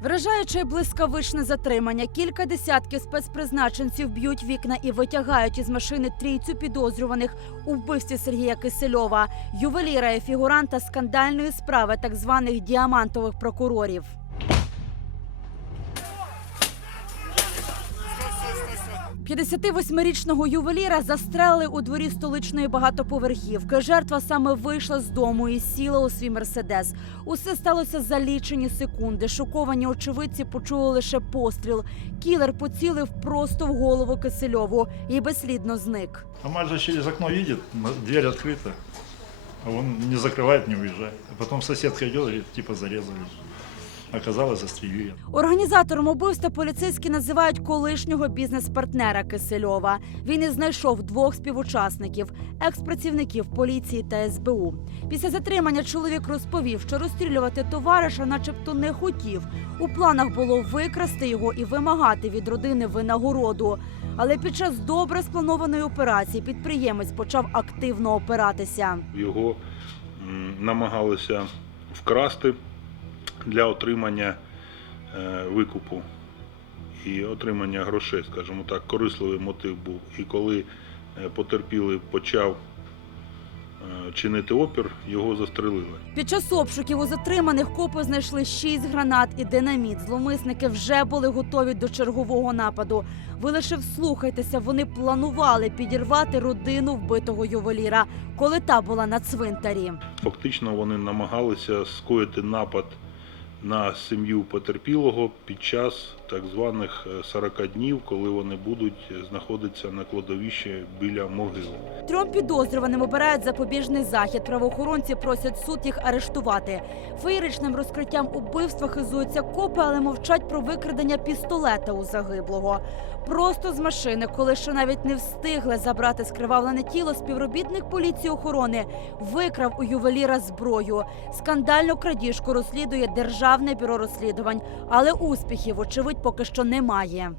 Вражаюче блискавичне затримання. Кілька десятків спецпризначенців б'ють вікна і витягають із машини трійцю підозрюваних у вбивстві Сергія Кисельова, ювеліра і фігуранта скандальної справи так званих діамантових прокурорів. – 58-річного ювеліра застрелили у дворі столичної багатоповерхівки. Жертва саме вийшла з дому і сіла у свій мерседес. Усе сталося за лічені секунди. Шоковані очевидці почули лише постріл. Кілер поцілив просто в голову Кисельову і безслідно зник. Амаль же через окно видит, м- дверь открыта, а он не закрывает, не уезжает. А потом соседка идет, говорит, типа зарезали. Оказалось, застрелили. Організатором убивства поліцейські називають колишнього бізнес-партнера Кисельова. Він і знайшов двох співучасників експрацівників поліції та СБУ. Після затримання чоловік розповів, що розстрілювати товариша, начебто, не хотів. У планах було викрасти його і вимагати від родини винагороду. Але під час добре спланованої операції підприємець почав активно опиратися. Його намагалися вкрасти для отримання е, викупу і отримання грошей, скажімо так, корисливий мотив був. І коли е, потерпілий почав е, чинити опір, його застрелили. Під час обшуків у затриманих копи знайшли шість гранат і динаміт. Зломисники вже були готові до чергового нападу. Ви лише вслухайтеся, вони планували підірвати родину вбитого ювеліра, коли та була на цвинтарі. Фактично вони намагалися скоїти напад на сім'ю потерпілого під час так званих е, 40 днів, коли вони будуть знаходитися на кладовищі біля могил. Трьом підозрюваним обирають запобіжний захід. Правоохоронці просять суд їх арештувати. Феєричним розкриттям убивства хизуються копи, але мовчать про викрадення пістолета у загиблого. Просто з машини, коли ще навіть не встигли забрати скривавлене тіло, співробітник поліції охорони викрав у ювеліра зброю. Скандальну крадіжку розслідує Державне бюро розслідувань, але успіхів, очевидь, поки що немає.